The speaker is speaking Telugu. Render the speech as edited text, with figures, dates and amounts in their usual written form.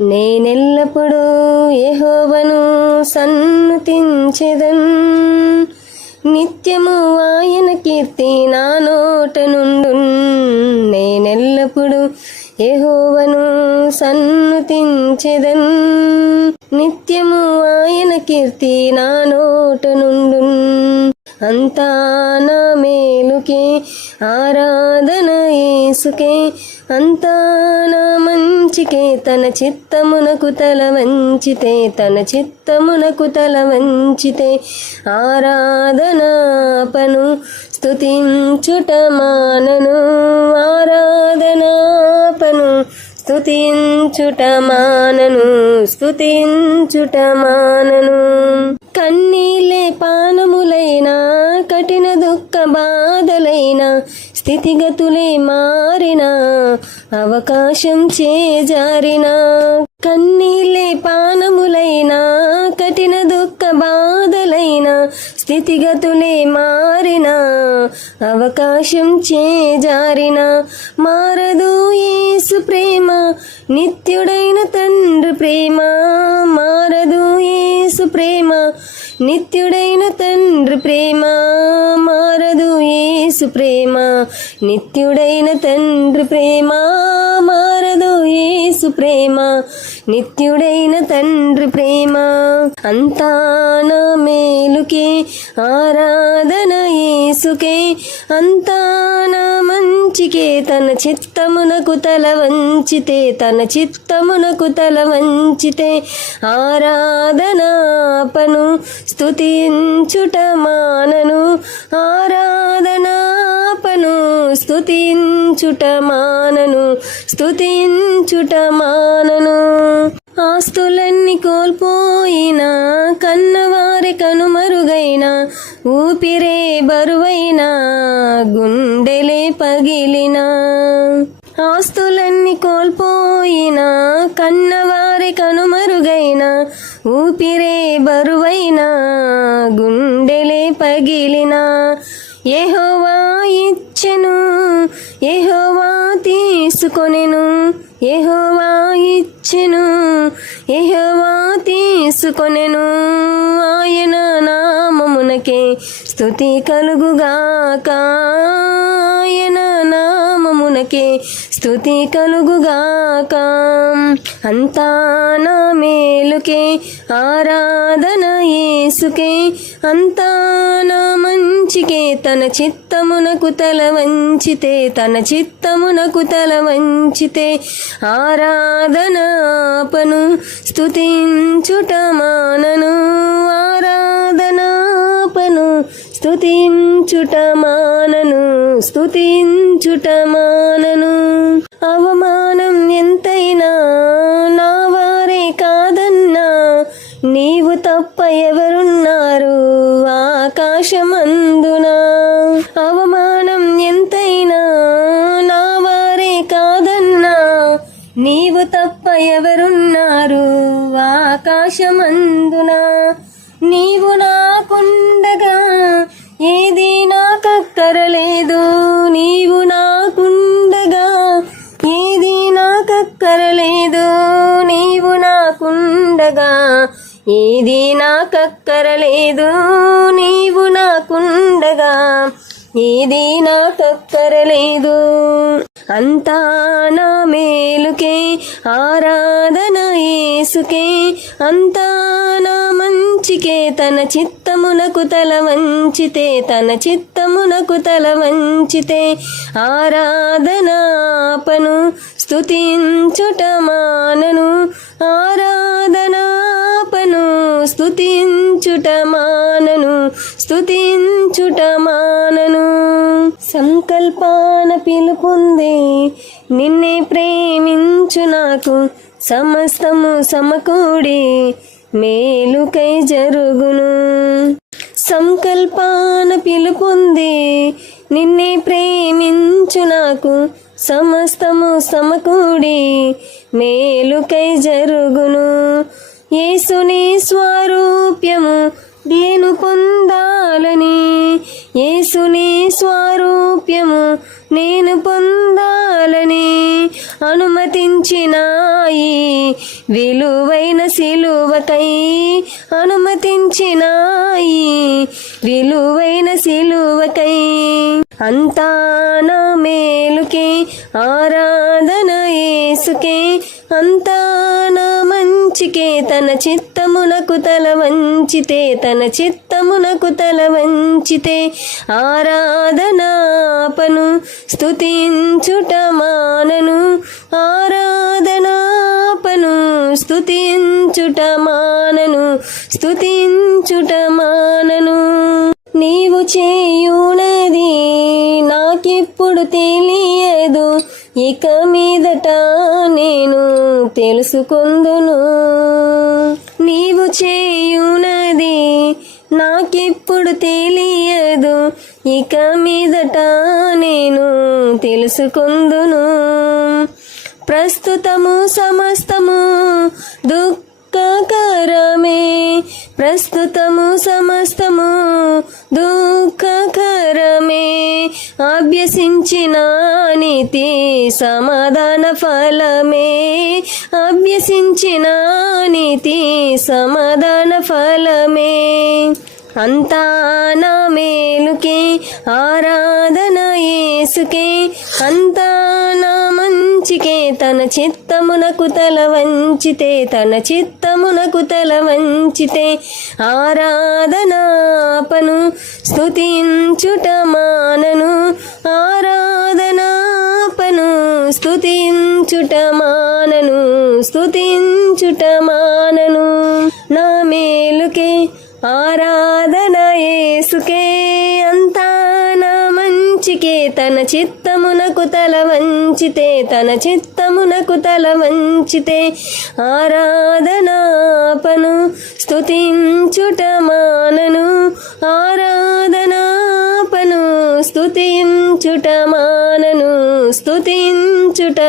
నేనెల్లప్పుడూ యెహోవాను సన్నుతించెదన్, నిత్యము ఆయన కీర్తి నా నోట నుండున్. నేనెల్లప్పుడూ యెహోవాను సన్నుతించెదన్, నిత్యము ఆయన కీర్తి నా నోట నుండున్. అంతా నా మేలుకే ఆరాధన యేసుకే, అంతా నా మంచికే. తన చిత్తమునకు తల వంచితే, తన చిత్తమునకు తల వంచితే ఆరాధనాపను స్తుతించుట మానను. ఆరాధనాపను స్తుతించుట మానను, స్తుతించుట మానను. కన్నీళ్ళే పానములైనా, కఠిన దుఃఖ బాధలైనా, స్థితిగతులే మారినా, అవకాశం చేజారినా. కన్నీళ్ళే పానములైనా, కఠిన దుఃఖ బాధలైనా, స్థితిగతులే మారినా, అవకాశం చేజారినా. మారదు యేసు ప్రేమ, నిత్యుడైన తండ్రి ప్రేమ. మారదు యేసు ప్రేమ, నిత్యుడైన తండ్రి ప్రేమ. మారదు యేసు ప్రేమ, నిత్యుడైన తండ్రి ప్రేమ. మారదు యేసు ప్రేమ, నిత్యుడైన తండ్రి ప్రేమ. అంతా నా మేలుకే ఆరాధన యేసుకే, అంతా నా మంచికే. తన చిత్తమునకు తల వంచితే, తన చిత్తమునకు తల వంచితే ఆరాధనాపను స్తుతించుట మానను. ఆరాధనాపను స్తుతించుట మానను, స్తుతించుట మానను. ఆస్తులన్నీ కోల్పోయినా, కన్నవారి కనుమరుగైనా, ఊపిరే బరువైనా, గుండెలే పగిలినా. ఆస్తులన్నీ కోల్పోయినా, కన్నవారి కనుమరుగైనా, ఊపిరే బరువైనా, గుండెలే పగిలినా. యెహోవా ఇచ్చెను, యెహోవా తీసుకొనెను. యెహోవా ఇచ్చెను, యెహోవా తీసుకొనెను. ఆయన నామమునకే స్తుతి కలుగుగాక, ఆయన నామమునకే స్తుతి కలుగుగాక. అంతా నా మేలుకే ఆరాధన యేసుకే, అంతా నా మంచికే. తన చిత్తమునకు తల వంచితే, తన చిత్తమునకు తల వంచితే ఆరాధనాపను స్తుతించుట మానను. ఆరాధనాపను స్తుతించుట మానను, స్తుతించుట మానను. అవమానం ఎంతైనా నా వారే కాదన్నా, నీవు తప్ప ఎవరున్నారు ఆకాశమందున. అవమానం ఎంతైనా నా వారే కాదన్నా, నీవు తప్ప ఎవరున్నారు ఆకాశమందున. నీవు నాకుండగా ఏది నాకక్కరలేదు, నీవు నాకుండగా ఏది నాకక్కరలేదు. నీవు నాకుండగా ఏది నాకక్కరలేదు, నీవు నాకుండగా ఏది నాకక్కరలేదు. అంతా నా మేలుకే ఆరాధన యేసుకే, అంతా నా మంచికే. తన చిత్తమునకు తల వంచితే, తన చిత్తమునకు తల వంచితే ఆరాధనాపను స్తుతించుట మానను. ఆరాధనాపను స్తుతించుట మానను, స్తుతించుట మానను. సంకల్పాన పిలుపుంది, నిన్నే ప్రేమించు నాకు. సమస్తము సమకూడి మేలుకై జరుగును. సంకల్పాన పిలుపుంది, నిన్నే ప్రేమించు నాకు. సమస్తము సమకూడి మేలుకై జరుగును. యేసుని స్వరూప్యము నేను పొందాలని, యేసుని స్వరూప్యము నేను పొందాలని అనుమతించు అనుమతించినాయి విలువైన సిలువకై అనుమతించినాయి విలువైన సిలువకై అంతా నా మేలుకే ఆరాధన యేసుకే అంతా నా మంచికే తన చిత్తమునకు తల వంచితే తన చిత్తమునకు తల వంచితే ఆరాధనాపను స్తుతించుట మానను ఆరాధనాపను స్తుతించుట మానను స్తుతించుట మానను నీవు చేయునది నాకిప్పుడు తెలియదు ఇక మీదట నేను తెలుసుకొందును నీవు చేయునది నాకిప్పుడు తెలియదు ఇక మీదట నేను తెలుసుకొందును ప్రస్తుతము సమస్తము దుఃఖకరమే ప్రస్తుతము సమస్తము దుఃఖకరమే అభ్యసించిన నీతి సమాధాన ఫలమే అభ్యసించిన నీతి సమాధాన ఫలమే అంతా నా మేలుకే ఆరాధన యేసుకే అంతా నా మంచికే తన చిత్తమునకు తల వంచితే తన చిత్తమునకు తల వంచితే ఆరాధనాపను స్తుతించుట మానను ఆరాధనాపను స్తుతించుట మానను స్తుతించుట మానను నా మేలుకే ఆరాధన యేసుకే అంతా నా మంచికే తన చిత్తమునకు తల వంచితే తన చిత్తమునకు తల వంచితే ఆరాధనాపను స్తుతించుట మానను ఆరాధనాపను స్తుతించుట మానను స్తుతించుట